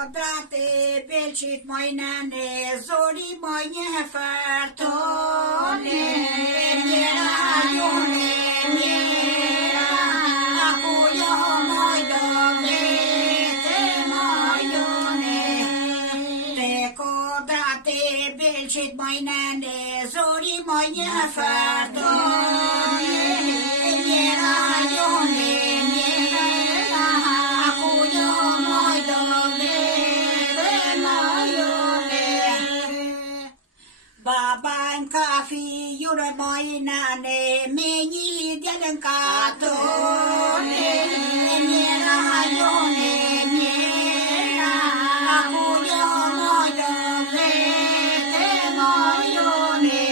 kodrate belqit mojnane, zori moj një fërtone, njera jone, njera, aku jo moj do vete moj jone, te kodrate belqit mojnane, zori moj një fërtone, njera jone, Babajm kafi jure mojnane, me një djelën katone, njera jone, njera, aku jo moj do vete moj jone.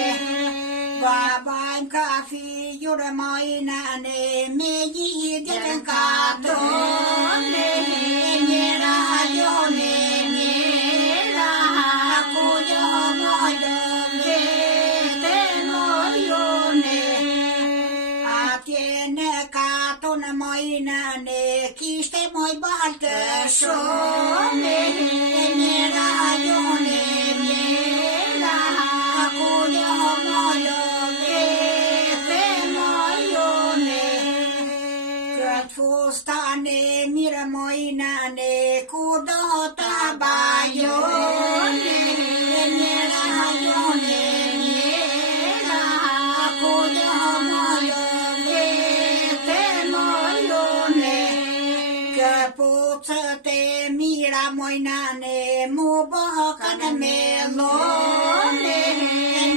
Babajm kafi jure mojnane, me një djelën katone, njera jone, njera, aku jo moj do mojnane, kishte moj bal të shone, njera jone, njera, aku jo moj do vete moj jone. Këtë fustane mire mojnane, ku do të bajone, njera jone, njera, aku jo moj do pucët e mira mojnane, mu bëkën melone,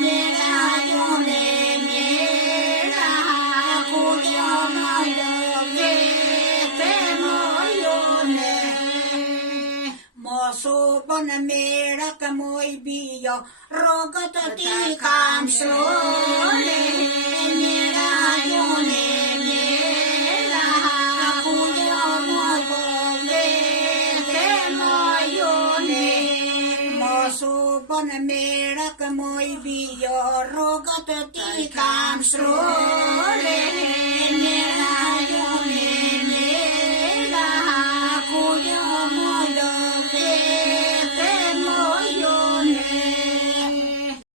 njera jone, njera, aku jo moj do vete moj jone. Mos u bën merak moj bijo, rogët ti kam shlone, njera jone, njera, aku jo moj do vete moj jone. Mos u bën merak moj bijo, rogët ti kam shlone, njera jone.